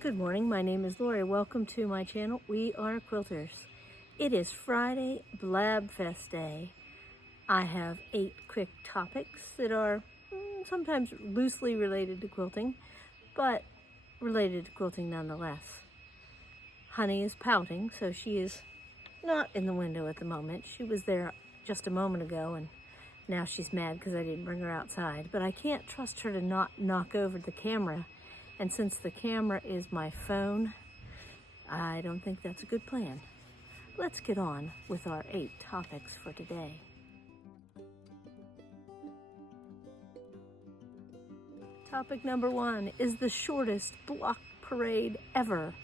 Good morning, my name is Lorrie. Welcome to my channel. We are quilters. It is Friday, Blabfest Day. I have 8 quick topics that are sometimes loosely related to quilting, but related to quilting nonetheless. Honey is pouting, so she is not in the window at the moment. She was there just a moment ago, and now she's mad because I didn't bring her outside. But I can't trust her to not knock over the camera. And since the camera is my phone, I don't think that's a good plan. Let's get on with our 8 topics for today. Topic number 1 is the shortest block parade ever.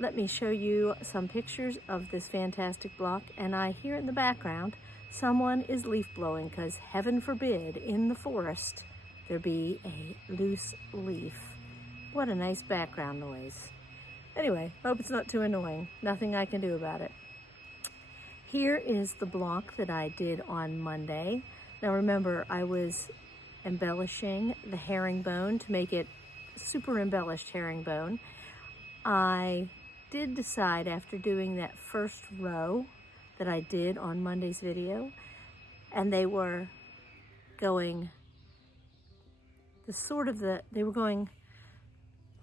Let me show you some pictures of this fantastic block, and I hear in the background someone is leaf blowing because heaven forbid in the forest there be a loose leaf. What a nice background noise. Anyway, hope it's not too annoying. Nothing I can do about it. Here is the block that I did on Monday. Now remember, I was embellishing the herringbone to make it super embellished herringbone. I did decide after doing that first row that I did on Monday's video, and they were going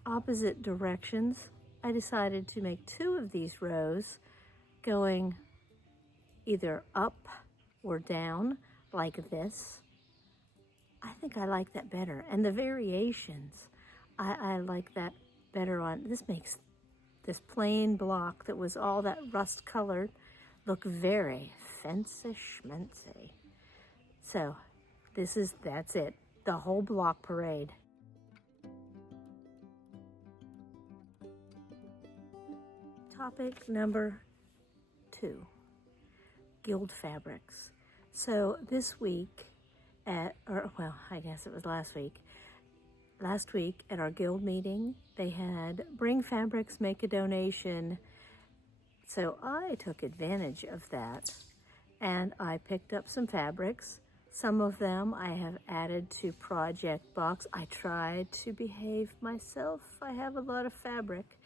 opposite directions. I decided to make 2 of these rows going either up or down like this. I think I like that better. And the variations, I like that better on, this makes this plain block that was all that rust colored look very fancy schmancy. So that's it, the whole block parade. Topic number 2, guild fabrics. So this week I guess it was last week. Last week at our guild meeting, they had bring fabrics, make a donation. So I took advantage of that and I picked up some fabrics. Some of them I have added to Project Box. I tried to behave myself. I have a lot of fabric.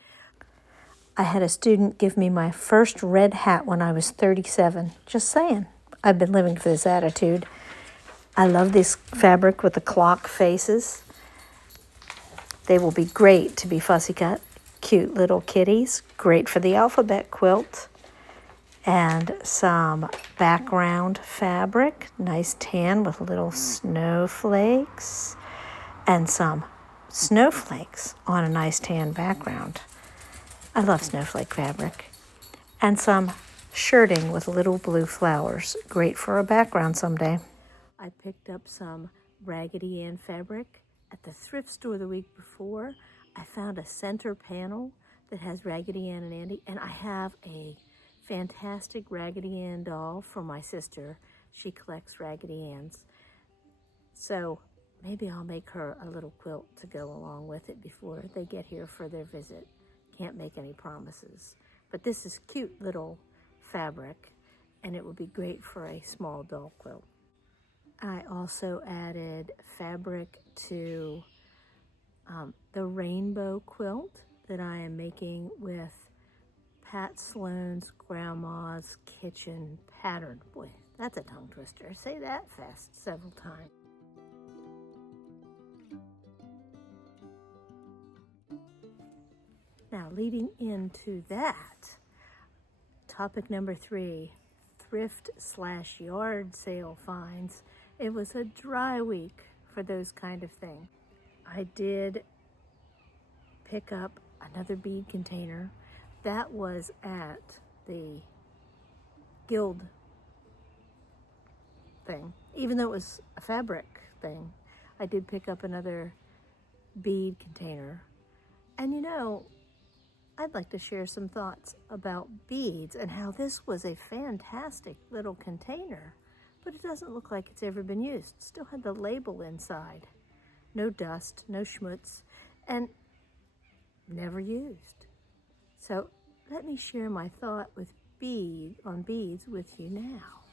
I had a student give me my first red hat when I was 37. Just saying. I've been living for this attitude. I love this fabric with the clock faces. They will be great to be fussy cut. Cute little kitties. Great for the alphabet quilt. And some background fabric. Nice tan with little snowflakes. And some snowflakes on a nice tan background. I love snowflake fabric. And some shirting with little blue flowers. Great for a background someday. I picked up some Raggedy Ann fabric at the thrift store the week before. I found a center panel that has Raggedy Ann and Andy, and I have a fantastic Raggedy Ann doll for my sister. She collects Raggedy Anns. So maybe I'll make her a little quilt to go along with it before they get here for their visit. Can't make any promises. But this is cute little fabric, and it would be great for a small doll quilt. I also added fabric to the rainbow quilt that I am making with Pat Sloan's Grandma's Kitchen pattern. Boy, that's a tongue twister. Say that fast several times. Now, leading into that, topic number 3, thrift/yard sale finds. It was a dry week for those kind of things. I did pick up another bead container. That was at the guild thing. Even though it was a fabric thing, I did pick up another bead container. And you know, I'd like to share some thoughts about beads and how this was a fantastic little container, but it doesn't look like it's ever been used. Still had the label inside. No dust, no schmutz, and never used. So let me share my thought with beads with you now.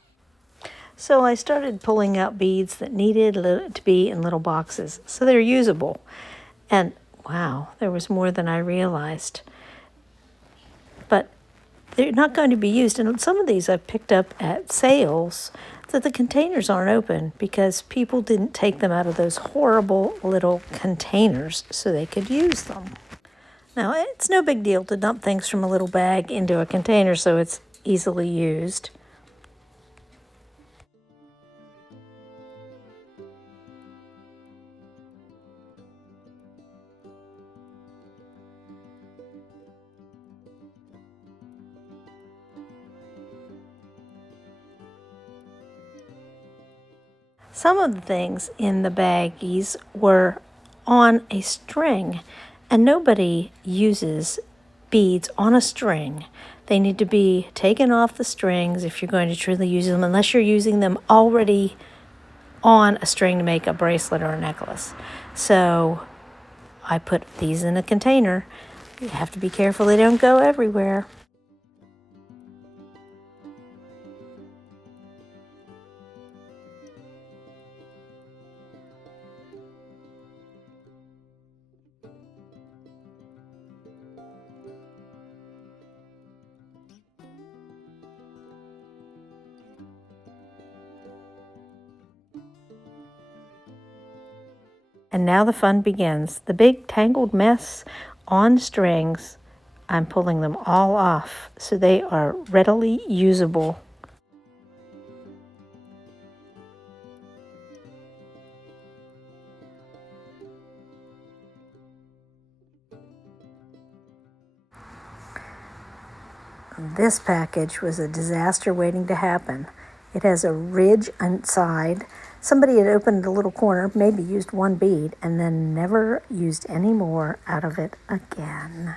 So I started pulling out beads that needed to be in little boxes so they're usable. And Wow, there was more than I realized. But they're not going to be used. And some of these I've picked up at sales that the containers aren't open because people didn't take them out of those horrible little containers so they could use them. Now, it's no big deal to dump things from a little bag into a container so it's easily used. Some of the things in the baggies were on a string, and nobody uses beads on a string. They need to be taken off the strings if you're going to truly use them, unless you're using them already on a string to make a bracelet or a necklace. So I put these in a container. You have to be careful they don't go everywhere. And now the fun begins. The big tangled mess on strings, I'm pulling them all off so they are readily usable. This package was a disaster waiting to happen. It has a ridge inside. Somebody had opened a little corner, maybe used one bead, and then never used any more out of it again.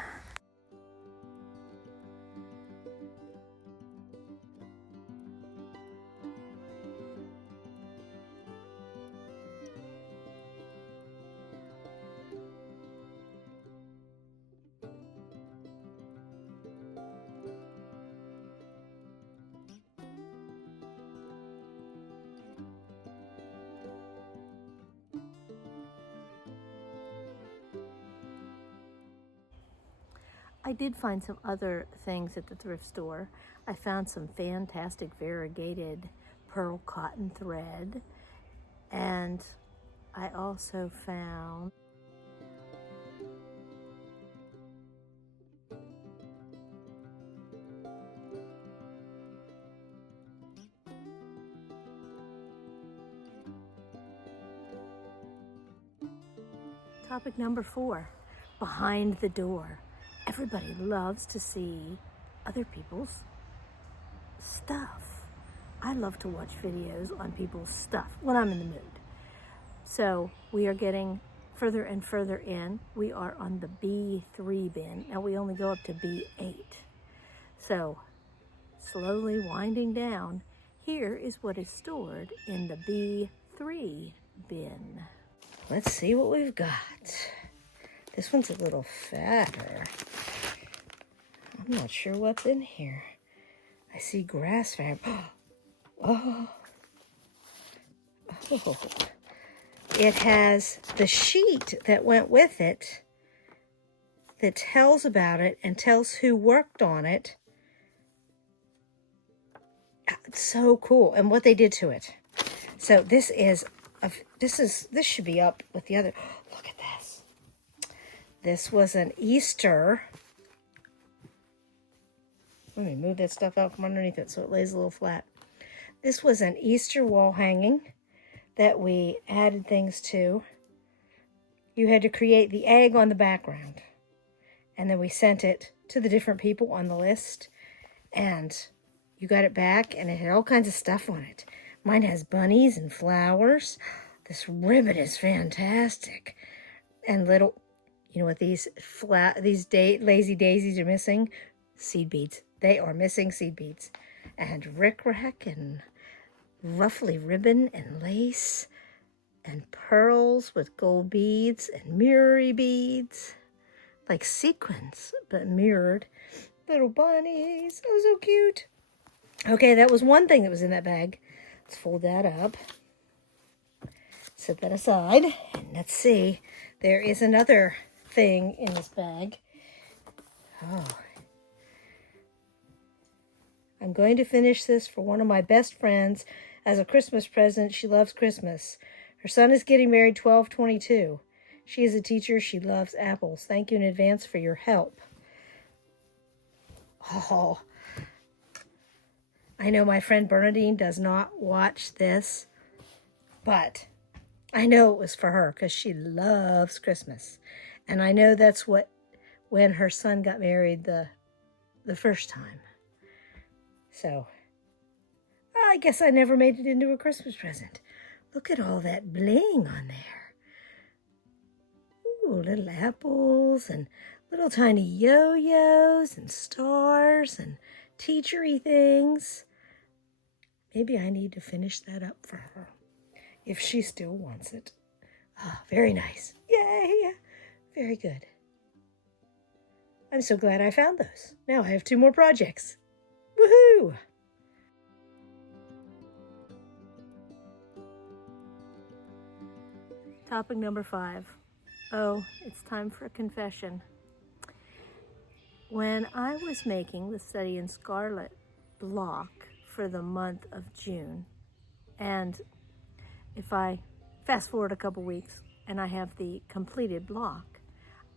I did find some other things at the thrift store. I found some fantastic variegated pearl cotton thread, and I also found topic number 4, behind the door. Everybody loves to see other people's stuff. I love to watch videos on people's stuff when I'm in the mood. So we are getting further and further in. We are on the B3 bin. Now we only go up to B8. So slowly winding down, here is what is stored in the B3 bin. Let's see what we've got. This one's a little fatter. I'm not sure what's in here. I see grass fabric. Oh. It has the sheet that went with it that tells about it and tells who worked on it. It's so cool, and what they did to it. So this should be up with the other. Look at this. This was an Easter. Let me move that stuff out from underneath it so it lays a little flat. This was an Easter wall hanging that we added things to. You had to create the egg on the background. And then we sent it to the different people on the list. And you got it back, and it had all kinds of stuff on it. Mine has bunnies and flowers. This ribbon is fantastic. And little, you know what these lazy daisies are missing? Seed beads. They are missing seed beads. And rickrack and ruffly ribbon and lace and pearls with gold beads and mirrory beads. Like sequins, but mirrored. Little bunnies. Oh, so cute. Okay, that was one thing that was in that bag. Let's fold that up. Set that aside. And let's see. There is another thing in this bag. Oh. I'm going to finish this for one of my best friends as a Christmas present. She loves Christmas. Her son is getting married 12/22. She is a teacher. She loves apples. Thank you in advance for your help. Oh, I know my friend Bernadine does not watch this, but I know it was for her because she loves Christmas. And I know that's when her son got married the first time. So I guess I never made it into a Christmas present. Look at all that bling on there. Ooh, little apples and little tiny yo-yos and stars and teachery things. Maybe I need to finish that up for her if she still wants it. Ah, very nice. Yay! Very good. I'm so glad I found those. Now I have 2 more projects. Woohoo! Topic number 5. Oh, it's time for a confession. When I was making the Study in Scarlet block for the month of June, and if I fast forward a couple weeks and I have the completed block,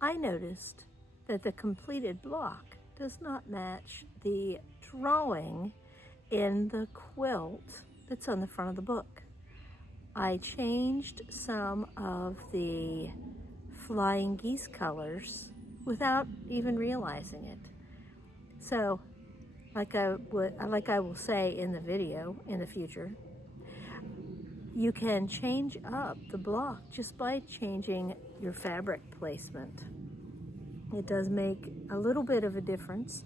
I noticed that the completed block does not match the drawing in the quilt that's on the front of the book. I changed some of the flying geese colors without even realizing it. So, like I will say in the video in the future, you can change up the block just by changing your fabric placement. It does make a little bit of a difference,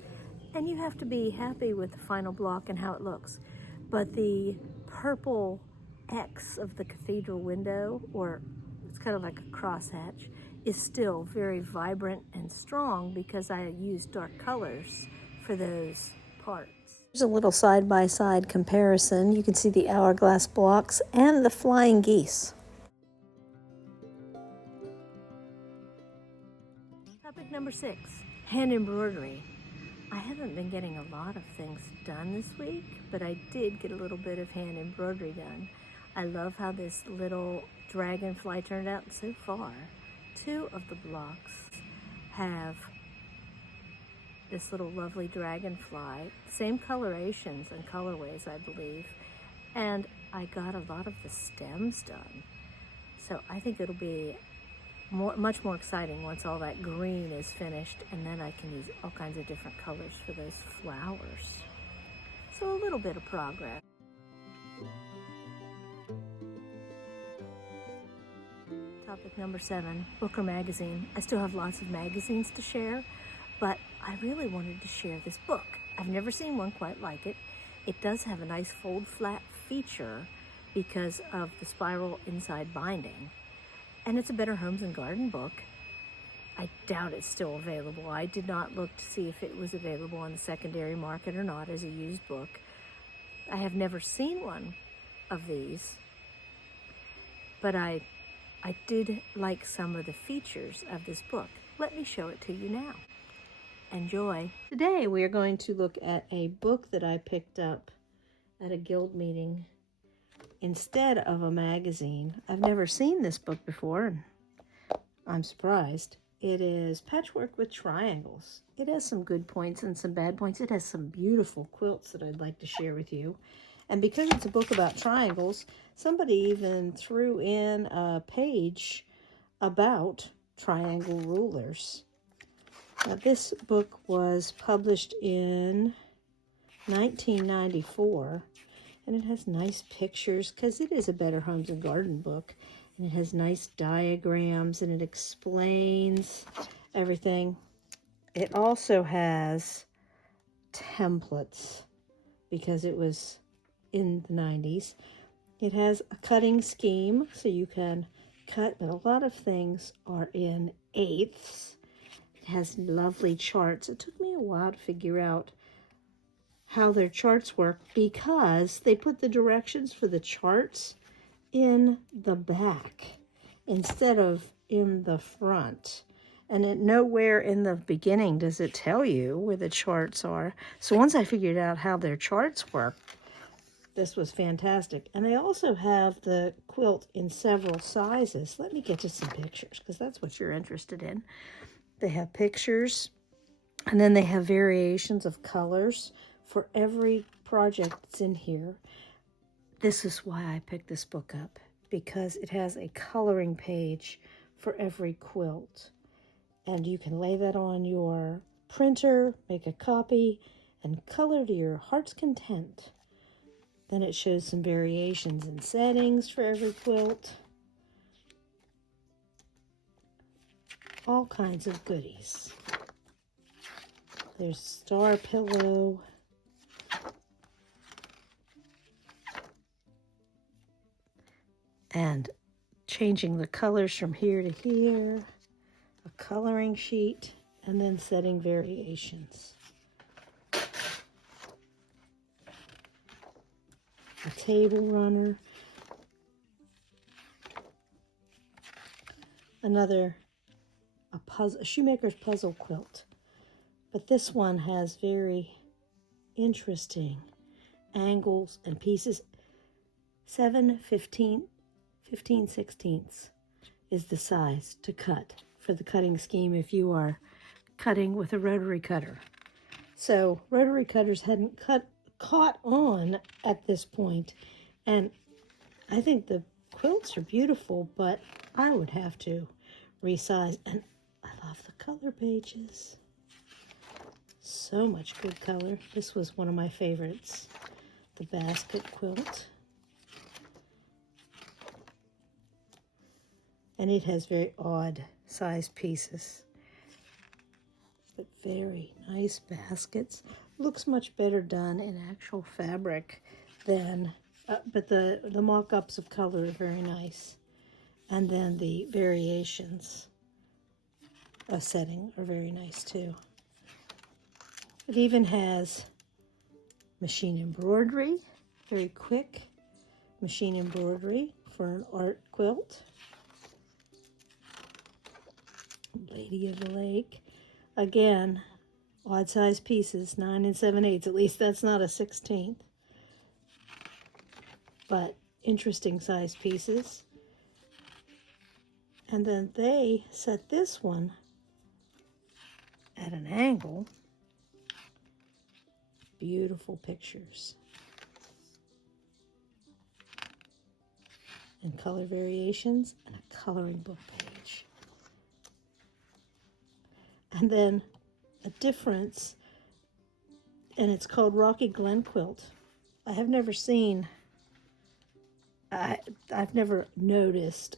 and you have to be happy with the final block and how it looks. But the purple X of the cathedral window, or it's kind of like a crosshatch, is still very vibrant and strong because I used dark colors for those parts. Here's a little side-by-side comparison. You can see the hourglass blocks and the flying geese. Topic number 6, hand embroidery. I haven't been getting a lot of things done this week, but I did get a little bit of hand embroidery done. I love how this little dragonfly turned out so far. 2 of the blocks have this little lovely dragonfly, same colorations and colorways, I believe, and I got a lot of the stems done. So I think it'll be much more exciting once all that green is finished, and then I can use all kinds of different colors for those flowers. So a little bit of progress. Topic number 7, book or magazine. I still have lots of magazines to share, but I really wanted to share this book. I've never seen one quite like it. It does have a nice fold flat feature because of the spiral inside binding. And it's a Better Homes and Garden book. I doubt it's still available. I did not look to see if it was available on the secondary market or not as a used book. I have never seen one of these, but I did like some of the features of this book. Let me show it to you now. Enjoy. Today we are going to look at a book that I picked up at a guild meeting instead of a magazine. I've never seen this book before, and I'm surprised. It is Patchwork with Triangles. It has some good points and some bad points. It has some beautiful quilts that I'd like to share with you. And because it's a book about triangles, somebody even threw in a page about triangle rulers. Now, this book was published in 1994, and it has nice pictures because it is a Better Homes and Garden book. And it has nice diagrams, and it explains everything. It also has templates because it was in the 90s. It has a cutting scheme, so you can cut, but a lot of things are in eighths. It has lovely charts. It took me a while to figure out how their charts work because they put the directions for the charts in the back instead of in the front. And nowhere in the beginning does it tell you where the charts are. So once I figured out how their charts work, this was fantastic. And they also have the quilt in several sizes. Let me get to some pictures because that's what you're interested in. They have pictures, and then they have variations of colors for every project that's in here. This is why I picked this book up, because it has a coloring page for every quilt. And you can lay that on your printer, make a copy, and color to your heart's content. Then it shows some variations and settings for every quilt. All kinds of goodies. There's star pillow. And changing the colors from here to here. A coloring sheet. And then setting variations. A table runner. Another a shoemaker's puzzle quilt. But this one has very interesting angles and pieces. 7/15 is the size to cut for the cutting scheme if you are cutting with a rotary cutter. So rotary cutters hadn't caught on at this point, and I think the quilts are beautiful, but I would have to resize. And I love the color pages. So much good color. This was one of my favorites, the basket quilt. And it has very odd size pieces, but very nice baskets. Looks much better done in actual fabric than, but the mock-ups of color are very nice. And then the variations of setting are very nice too. It even has machine embroidery, very quick machine embroidery for an art quilt. Lady of the Lake. Again, odd size pieces, 9 7/8. At least that's not a 16th. But interesting size pieces. And then they set this one at an angle. Beautiful pictures. And color variations and a coloring book page. And then a difference, and it's called Rocky Glen Quilt. I have never seen, I've never noticed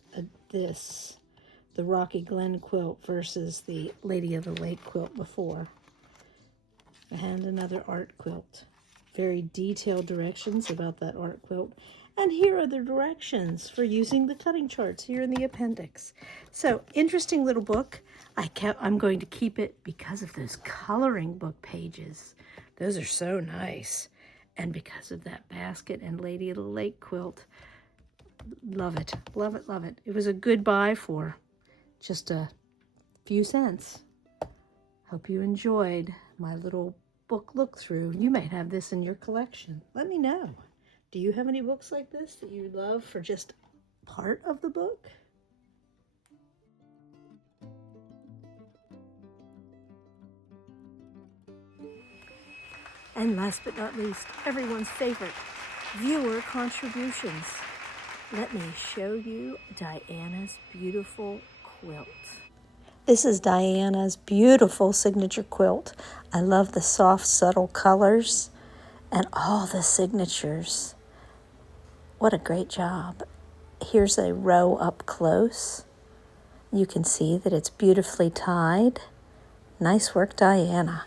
the Rocky Glen quilt versus the Lady of the Lake quilt before. And another art quilt. Very detailed directions about that art quilt. And here are the directions for using the cutting charts here in the appendix. So, interesting little book. I'm going to keep it because of those coloring book pages. Those are so nice. And because of that basket and Lady of the Lake quilt. Love it, love it, love it. It was a good buy for just a few cents. Hope you enjoyed my little book look through. You might have this in your collection. Let me know. Do you have any books like this that you love for just part of the book? And last but not least, everyone's favorite, viewer contributions. Let me show you Diana's beautiful quilt. This is Diana's beautiful signature quilt. I love the soft, subtle colors and all the signatures. What a great job. Here's a row up close. You can see that it's beautifully tied. Nice work, Diana.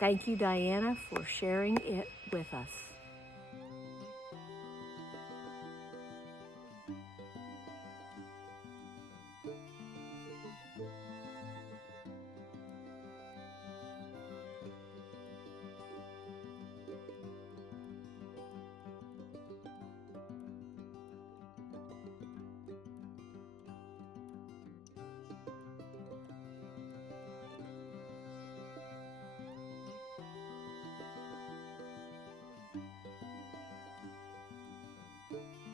Thank you, Diana, for sharing it with us. Bye.